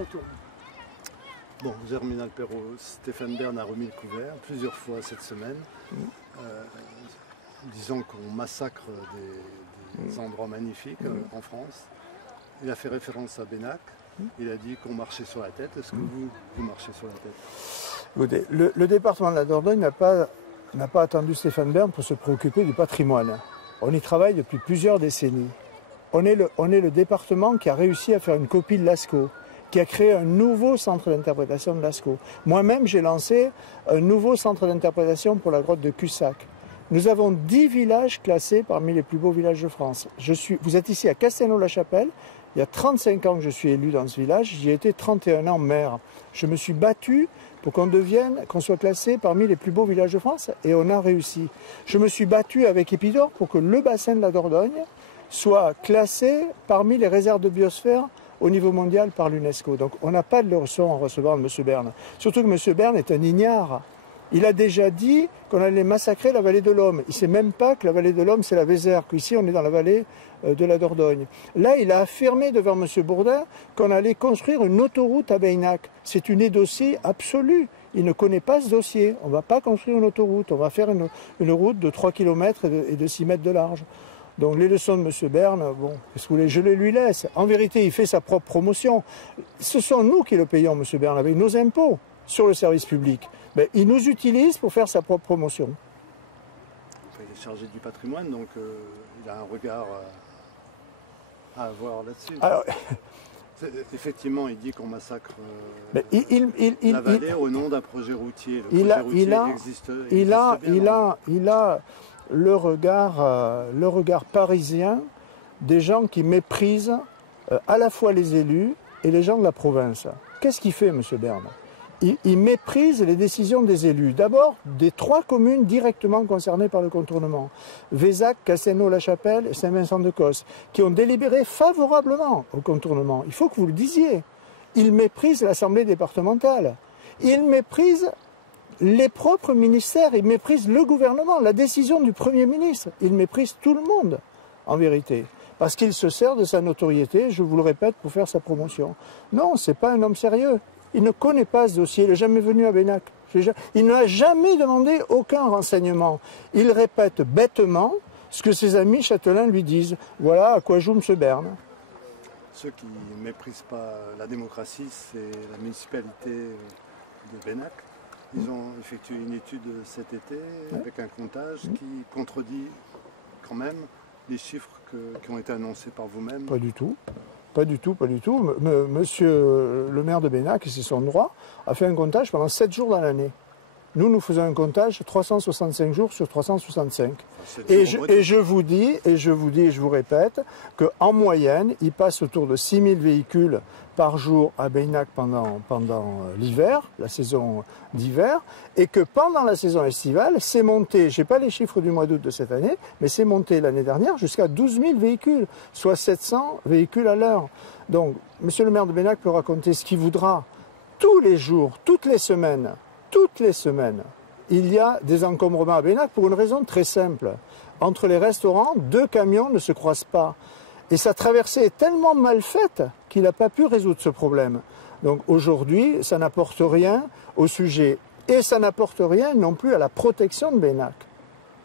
ça tourne. Bon, Germinal Perrault, Stéphane Bern a remis le couvert plusieurs fois cette semaine, disant qu'on massacre des endroits magnifiques en France. Il a fait référence à Bénac, il a dit qu'on marchait sur la tête. Est-ce que vous marchez sur la tête? Écoutez, le département de la Dordogne n'a pas attendu Stéphane Bern pour se préoccuper du patrimoine. On y travaille depuis plusieurs décennies. On est le département qui a réussi à faire une copie de Lascaux, qui a créé un nouveau centre d'interprétation de Lascaux. Moi-même, j'ai lancé un nouveau centre d'interprétation pour la grotte de Cussac. Nous avons 10 villages classés parmi les plus beaux villages de France. Vous êtes ici à Castelnau-la-Chapelle. Il y a 35 ans que je suis élu dans ce village. J'y ai été 31 ans maire. Je me suis battu pour qu'on soit classé parmi les plus beaux villages de France et on a réussi. Je me suis battu avec Épidore pour que le bassin de la Dordogne soit classé parmi les réserves de biosphère au niveau mondial par l'UNESCO. Donc on n'a pas de leçon en recevant de M. Bern. Surtout que M. Bern est un ignare. Il a déjà dit qu'on allait massacrer la vallée de l'Homme. Il ne sait même pas que la vallée de l'Homme, c'est la Vézère, qu'ici on est dans la vallée de la Dordogne. Là, il a affirmé devant M. Bourdin qu'on allait construire une autoroute à Beynac. C'est une dossier absolue. Il ne connaît pas ce dossier. On ne va pas construire une autoroute. On va faire une route de 3 km et de 6 mètres de large. Donc les leçons de M. Bern, bon, qu'est-ce que vous voulez, je les lui laisse. En vérité, il fait sa propre promotion. Ce sont nous qui le payons, M. Bern, avec nos impôts sur le service public. Mais il nous utilise pour faire sa propre promotion. Il est chargé du patrimoine, donc il a un regard à avoir là-dessus. Alors, effectivement, il dit qu'on massacre la vallée au nom d'un projet routier. Le projet routier existe bien. Il a le regard parisien des gens qui méprisent à la fois les élus et les gens de la province. Qu'est-ce qu'il fait, M. Bern ? Il méprise les décisions des élus. D'abord, des 3 communes directement concernées par le contournement. Vézac, Castelnau-la-Chapelle et Saint-Vincent-de-Cosse, qui ont délibéré favorablement au contournement. Il faut que vous le disiez. Il méprise l'Assemblée départementale. Il méprise les propres ministères. Il méprise le gouvernement, la décision du Premier ministre. Il méprise tout le monde, en vérité. Parce qu'il se sert de sa notoriété, je vous le répète, pour faire sa promotion. Non, ce n'est pas un homme sérieux. Il ne connaît pas ce dossier, il n'est jamais venu à Beynac. Il n'a jamais demandé aucun renseignement. Il répète bêtement ce que ses amis châtelains lui disent. Voilà à quoi joue M. Bern. Ceux qui ne méprisent pas la démocratie, c'est la municipalité de Beynac. Ils ont effectué une étude cet été avec un comptage qui contredit quand même les chiffres qui ont été annoncés par vous-même. Pas du tout. Pas du tout, pas du tout. Monsieur le maire de Beynac, et c'est son droit, a fait un comptage pendant 7 jours dans l'année. Nous faisons un comptage 365 jours sur 365. Et je vous dis, et je vous répète, qu'en moyenne, il passe autour de 6000 véhicules par jour à Beynac pendant l'hiver, la saison d'hiver, et que pendant la saison estivale, c'est monté, je n'ai pas les chiffres du mois d'août de cette année, mais c'est monté l'année dernière jusqu'à 12 000 véhicules, soit 700 véhicules à l'heure. Donc, monsieur le maire de Beynac peut raconter ce qu'il voudra. Tous les jours, toutes les semaines, il y a des encombrements à Beynac pour une raison très simple. Entre les restaurants, 2 camions ne se croisent pas. Et sa traversée est tellement mal faite qu'il n'a pas pu résoudre ce problème. Donc aujourd'hui, ça n'apporte rien au sujet. Et ça n'apporte rien non plus à la protection de Beynac.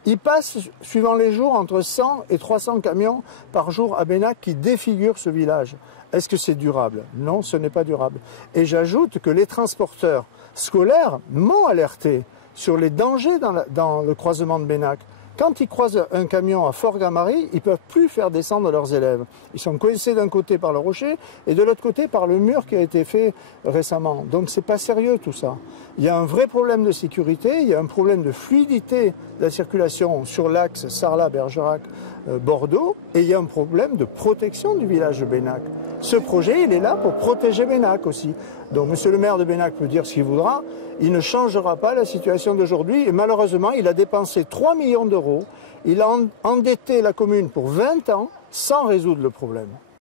Il passe, suivant les jours, entre 100 et 300 camions par jour à Beynac qui défigurent ce village. Est-ce que c'est durable? Non, ce n'est pas durable. Et j'ajoute que les transporteurs scolaires m'ont alerté sur les dangers dans le croisement de Beynac. Quand ils croisent un camion à Fort-Gamary, ils ne peuvent plus faire descendre leurs élèves. Ils sont coincés d'un côté par le rocher et de l'autre côté par le mur qui a été fait récemment. Donc c'est pas sérieux tout ça. Il y a un vrai problème de sécurité, il y a un problème de fluidité de la circulation sur l'axe Sarlat-Bergerac-Bordeaux et il y a un problème de protection du village de Beynac. Ce projet, il est là pour protéger Beynac aussi. Donc monsieur le maire de Beynac peut dire ce qu'il voudra, il ne changera pas la situation d'aujourd'hui et malheureusement il a dépensé 3 millions d'euros, il a endetté la commune pour 20 ans sans résoudre le problème.